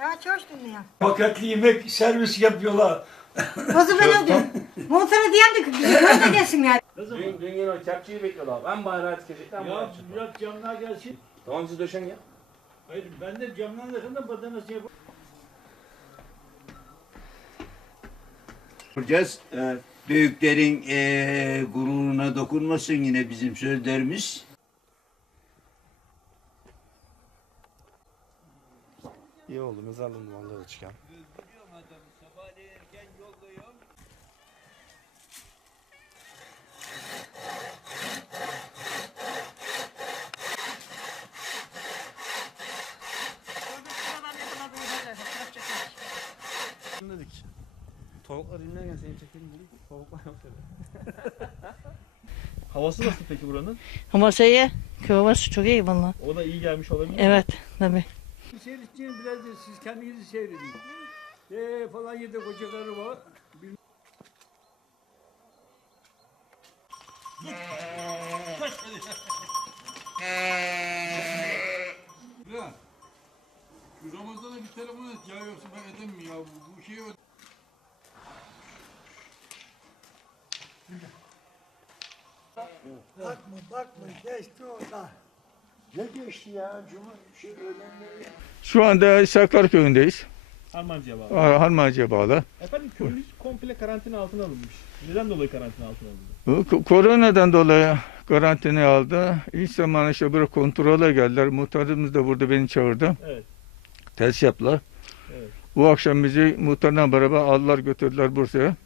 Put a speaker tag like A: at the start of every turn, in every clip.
A: Ya çalıştım ya.
B: Paketli yemek servis yapıyorlar.
A: Nasıl ben öldüm? Montana diyen de böyle gelsin yani.
C: Dün yine o çapçıyı bekliyorlar. Ben bayrağı dikecekler.
B: Ya bırak camlar gelsin.
C: Tamam siz döşen ya.
B: Hayır ben de camdan yakında badanası yapayım.
D: Yapacağız. Büyüklerin gururuna dokunmasın yine bizim sözlerimiz.
C: İyi oldu mezarlığın duvarları çıkan. Dedik. Tavuklar dinlerken seni çekelim dedik. Tavuklar yok dedi. Havası nasıl peki buranın?
E: Havası iyi. Köy havası çok iyi valla.
C: O da iyi gelmiş olabilir mi?
E: Evet tabii.
B: Seyredeceğiniz biraz da siz kendinizi seyredin. Falan yerde koca karı var.
F: Ya şu Ramazan'a bir telefon et ya yoksa ben edemem ya bu şeyi
B: Bakma geçti orada.
D: Ne geçti ya? Önemli.
G: Şu anda Sakarköy'ündeyiz.
C: Harmancı'ya bağlı.
G: Harmancı'ya bağlı.
C: Efendim köyümüz komple karantina altına alınmış. Neden dolayı karantina altına alındı?
G: Koronadan dolayı karantinaya aldı. İlk zaman işte buraya kontrole geldiler. Muhtarımız da burada beni çağırdı.
C: Evet.
G: Test yaptılar.
C: Evet.
G: Bu akşam bizi muhtarla beraber aldılar götürdüler Bursa'ya.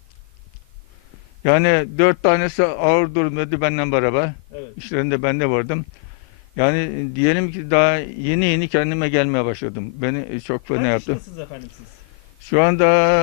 G: Yani 4 tanesi ağır durumdaydı benden beraber.
C: Evet.
G: İşlerinde ben de vardım. Yani diyelim ki daha yeni kendime gelmeye başladım. Beni çok fena
C: Kaç
G: yaptı.
C: yaşındasınız efendim siz?
G: Şu anda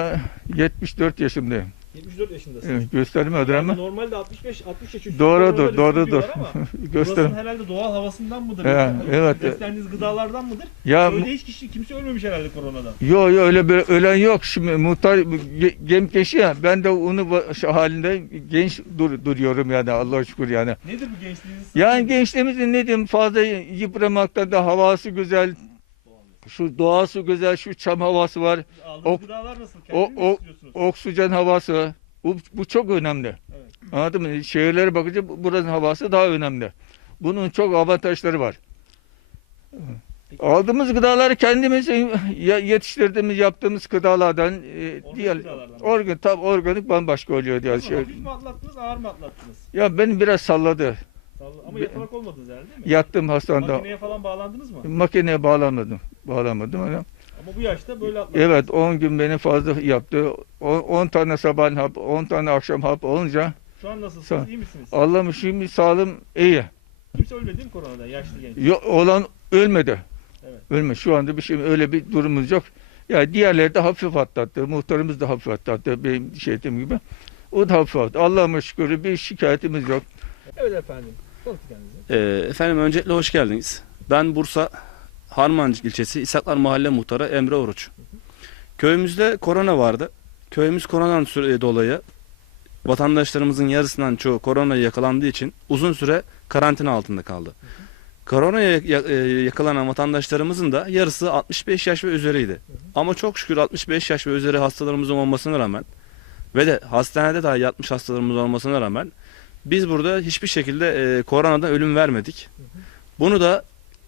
G: 74 yaşındayım.
C: 74 yaşındasınız.
G: Evet, gösterme ödür ama.
C: Normalde 60 yaş üstü
G: Doğrudur,
C: olanlar
G: doğrudur.
C: üstü diyorlar ama
G: Göster.
C: burasının herhalde doğal havasından mıdır?
G: Evet.
C: Beslendiğiniz gıdalardan mıdır?
G: Ya
C: Öyle hiç kimse ölmemiş herhalde koronadan.
G: yo öyle bir ölen yok. Şimdi muhtar genç ya. Ben de onu halinde genç duruyorum yani Allah'a şükür yani.
C: Nedir bu gençliğiniz?
G: Yani gençliğimizin ne diyeyim fazla yıpramakta da havası güzel. Şu doğası güzel, şu çam havası var.
C: Aldığınız gıdalar nasıl?
G: O,
C: Kendiniz mi istiyorsunuz?
G: oksijen havası. Bu çok önemli.
C: Evet.
G: Anladın mı? Şehirlere bakınca buranın havası daha önemli. Bunun çok avantajları var. Aldığımız gıdaları kendimiz yetiştirdiğimiz, yaptığımız gıdalardan diğer
C: gıdalardan.
G: organik bambaşka oluyor diye.
C: Nasıl, hafif mi atlattınız, ağır mı atlattınız?
G: Ya beni biraz salladı.
C: Ama yatalak olmadınız herhalde değil mi?
G: Yattım hastanede.
C: Makineye falan bağlandınız mı?
G: Makineye bağlamadım ama.
C: Ama bu yaşta böyle atlattınız.
G: Evet 10 gün beni fazla yaptı. 10 tane sabah hap, 10 tane akşam hap olunca
C: Şu an nasılsınız? İyi misiniz?
G: Allah'ım şimdi sağlığım iyi.
C: Kimse ölmedi mi koronadan? Yaşlı genç.
G: Olan ölmedi.
C: Evet.
G: Ölmedi. Şu anda bir şey öyle bir durumumuz yok. Ya diğerleri de hafif atlattı. Muhtarımız da hafif atlattı. Benim dediğim gibi. O da hafif atlattı. Allah'ıma şükür bir şikayetimiz yok.
C: Evet efendim. Tanıtın kendinizi.
H: Efendim öncelikle hoş geldiniz. Ben Bursa Harmancık ilçesi İshaklar Mahalle Muhtarı Emre Oruç. Köyümüzde korona vardı. Köyümüz koronadan dolayı vatandaşlarımızın yarısından çoğu koronaya yakalandığı için uzun süre karantina altında kaldı. Koronaya yakalanan vatandaşlarımızın da yarısı 65 yaş ve üzeriydi. Ama çok şükür 65 yaş ve üzeri hastalarımızın olmasına rağmen ve de hastanede daha yatmış hastalarımız olmasına rağmen biz burada hiçbir şekilde koronadan ölüm vermedik. Bunu da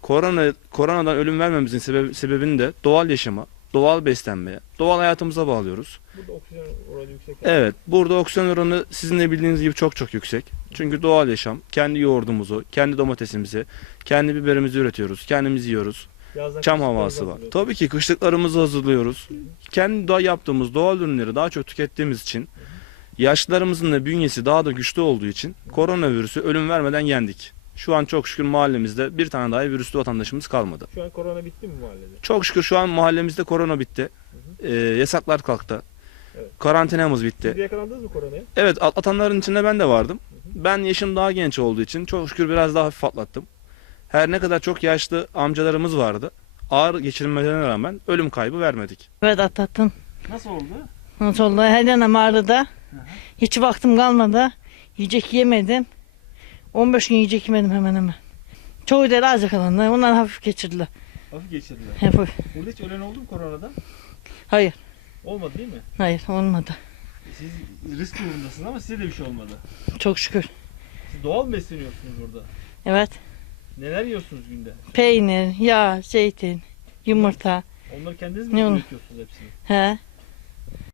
H: koronadan ölüm vermemizin sebebini de doğal yaşama, doğal beslenmeye, doğal hayatımıza bağlıyoruz.
C: Burada oksijen oranı yüksek.
H: Evet, burada oksijen oranı sizin de bildiğiniz gibi çok yüksek. Çünkü doğal yaşam, kendi yoğurdumuzu, kendi domatesimizi, kendi biberimizi üretiyoruz, kendimiz yiyoruz.
C: Yazdan
H: Çam
C: kışlıklarınızı
H: havası var.
C: hazırlıyorsunuz.
H: Tabii ki kışlıklarımızı hazırlıyoruz. Kendi yaptığımız doğal ürünleri daha çok tükettiğimiz için, yaşlılarımızın da bünyesi daha da güçlü olduğu için koronavirüsü ölüm vermeden yendik. Şu an çok şükür mahallemizde bir tane dahi virüslü vatandaşımız kalmadı.
C: Şu an korona bitti mi mahallede?
H: Çok şükür şu an mahallemizde korona bitti. Yasaklar kalktı.
C: Evet.
H: Karantinamız bitti.
C: Siz de yakalandınız mı koronaya?
H: Evet, atlatanların içinde ben de vardım. Ben yaşım daha genç olduğu için çok şükür biraz daha hafif atlattım. Her ne kadar çok yaşlı amcalarımız vardı. Ağır geçirmelerine rağmen ölüm kaybı vermedik.
E: Evet atlattım.
C: Nasıl oldu?
E: Nasıl oldu? Her yanım ağrıdı. Hiç vaktim kalmadı. Yiyecek yemedim. 15 gün yiyecek yemedim hemen hemen. Çoğu da az yakalandı. Onlar hafif geçirdiler.
C: Hafif geçirdiler.
E: Hep,
C: Burada hiç ölen oldu mu koronadan?
E: hayır,
C: Olmadı değil mi?
E: hayır olmadı.
C: Siz risk grubundasınız ama size de bir şey olmadı.
E: Çok şükür.
C: Siz doğal mı besleniyorsunuz burada?
E: Evet.
C: Neler yiyorsunuz günde?
E: Peynir, yağ, zeytin, yumurta.
C: Onları kendiniz
E: Ne
C: mi
E: onu?
C: üretiyorsunuz hepsini?
E: He.